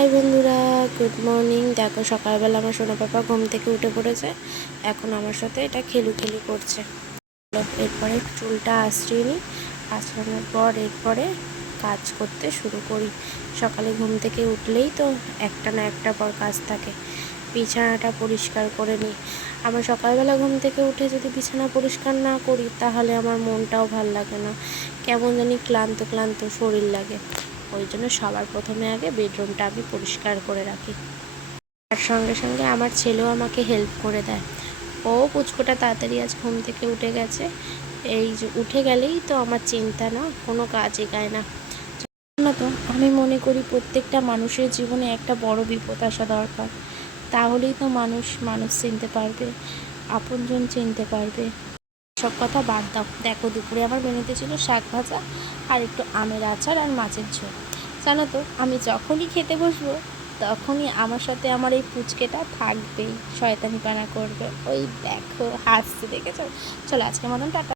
High বন্ধুরা, good morning. দেখো সকালবেলা আমার সোনা পাপা ঘুম থেকে উঠে পড়েছে। এখন আমার সাথে এটা খেলু করছে। এরপরে চুলটা আঁচড়িয়ে নিই, আঁচড়ানোর পর এরপরে কাজ করতে শুরু করি। সকালে ঘুম থেকে উঠলেই তো একটা না একটা পর কাজ থাকে। বিছানাটা পরিষ্কার করে নিই। আমার সকালবেলা ঘুম থেকে উঠে যদি বিছানা পরিষ্কার না করি তাহলে আমার মনটাও ভাল লাগে না, কেমন জানি ক্লান্ত ক্লান্ত শরীর লাগে। ওই জন্য সবার প্রথমে আগে বেডরুমটা আমি পরিষ্কার করে রাখি। তার সঙ্গে সঙ্গে আমার ছেলেও আমাকে হেল্প করে দেয়। ও পুচকোটা তাড়াতাড়ি আজ ঘুম থেকে উঠে গেছে। এই যে উঠে গেলেই তো আমার চিন্তা না, কোনো কাজই গায় না। না তো আমি মনে করি প্রত্যেকটা মানুষের জীবনে একটা বড় বিপদ আসা দরকার, তাহলেই তো মানুষ মানুষ চিনতে পারবে, আপনজন চিনতে পারবে। সব কথা বাদ দাও, দেখো দুপুরে আমার মেনুতে ছিল শাক ভাজা আর একটু আমের আচার আর মাছের ঝোল। জানো তো আমি যখনই খেতে বসবো তখনই আমার সাথে আমার এই পুচকেটা থাকবেই, শয়তানিপানা করবে। ওই দেখো হাসছে, দেখেছো? চলো আজকের মতন টাটা।